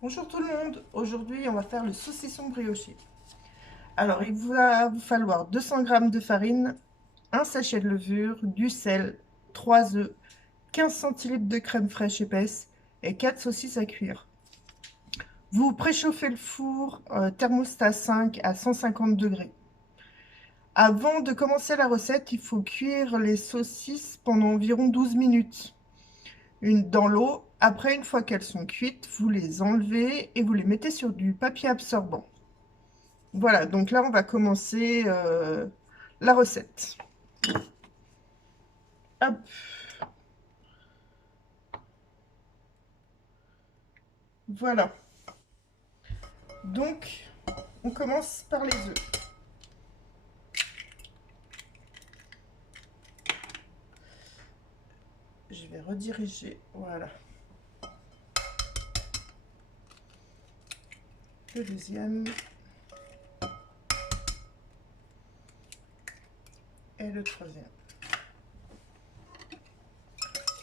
Bonjour tout le monde, aujourd'hui on va faire le saucisson brioché. Alors il va vous falloir 200 g de farine, un sachet de levure, du sel, 3 œufs, 15 centilitres de crème fraîche épaisse et 4 saucisses à cuire. Vous préchauffez le four thermostat 5 à 150 degrés. Avant de commencer la recette, il faut cuire les saucisses pendant environ 12 minutes. Dans l'eau. Après, une fois qu'elles sont cuites, vous les enlevez et vous les mettez sur du papier absorbant. Voilà, donc là, on va commencer la recette. Hop, voilà. Donc, on commence par les œufs. Je vais rediriger, voilà. Le deuxième. Et le troisième.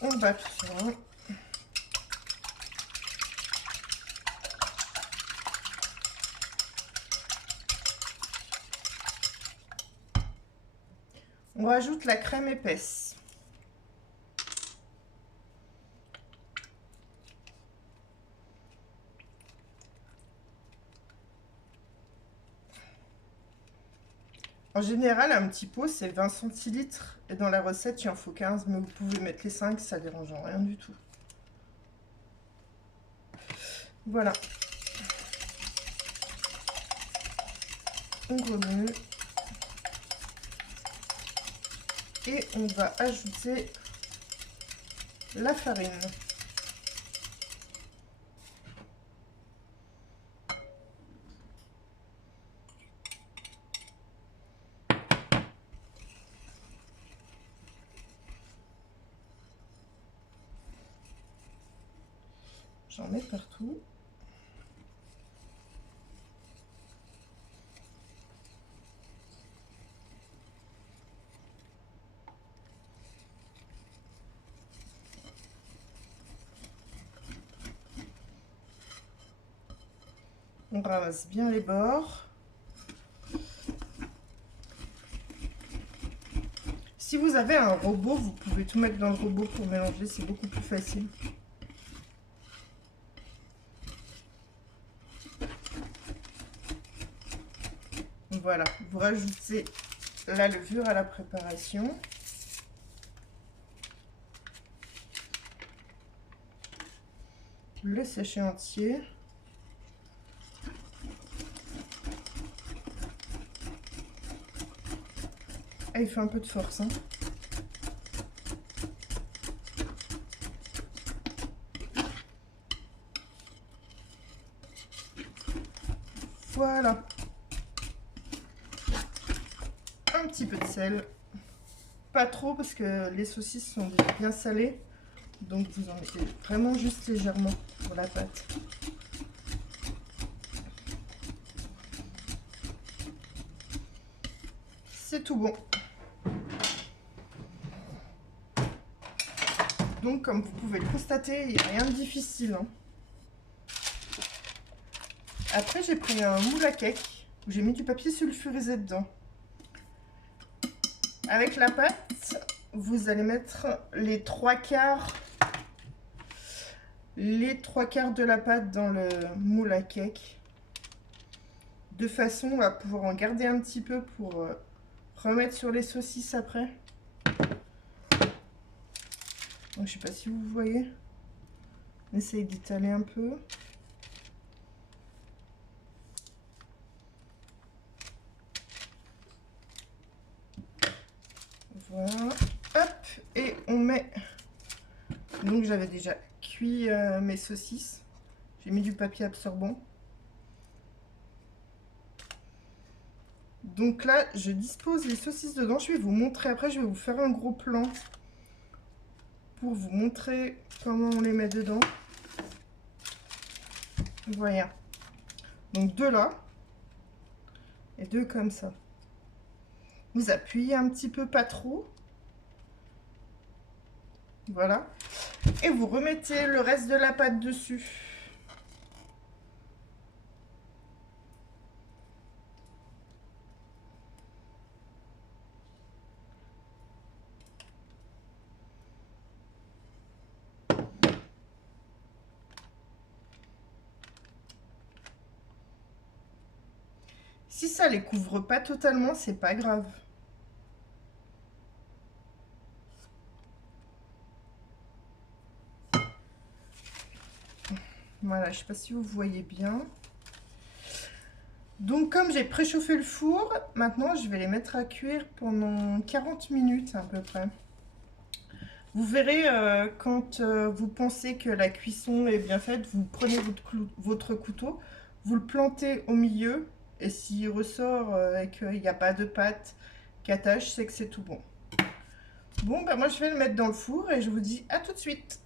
On bat tout ça. On rajoute la crème épaisse. En général, un petit pot, c'est 20 centilitres. Et dans la recette, il en faut 15, mais vous pouvez mettre les 5, ça ne dérange rien du tout. Voilà. On remue. Et on va ajouter la farine. J'en mets partout. On ramasse bien les bords. Si vous avez un robot, vous pouvez tout mettre dans le robot pour mélanger, c'est beaucoup plus facile. Voilà, vous rajoutez la levure à la préparation. Le sachet entier. Ah, il fait un peu de force, hein. Voilà. Un petit peu de sel. Pas trop parce que les saucisses sont déjà bien salées. Donc vous en mettez vraiment juste légèrement pour la pâte. C'est tout bon. Donc comme vous pouvez le constater, il n'y a rien de difficile, hein. Après j'ai pris un moule à cake où j'ai mis du papier sulfurisé dedans. Avec la pâte, vous allez mettre les trois quarts de la pâte dans le moule à cake, de façon à pouvoir en garder un petit peu pour remettre sur les saucisses après. Donc je sais pas si vous voyez, essayez d'étaler un peu. Voilà, hop, et on met, donc j'avais déjà cuit mes saucisses, j'ai mis du papier absorbant. Donc là, je dispose les saucisses dedans. Je vais vous montrer après, je vais vous faire un gros plan pour vous montrer comment on les met dedans. Voilà. Donc deux là et deux comme ça. Vous appuyez un petit peu, pas trop. Voilà. Et vous remettez le reste de la pâte dessus. Si ça les couvre pas totalement, c'est pas grave. Voilà, je sais pas si vous voyez bien. Donc comme j'ai préchauffé le four, maintenant je vais les mettre à cuire pendant 40 minutes à peu près. Vous verrez quand vous pensez que la cuisson est bien faite, vous prenez votre couteau, vous le plantez au milieu et s'il ressort et qu'il n'y a pas de pâte qui attache, c'est que c'est tout bon. Bon, bah moi je vais le mettre dans le four et je vous dis à tout de suite.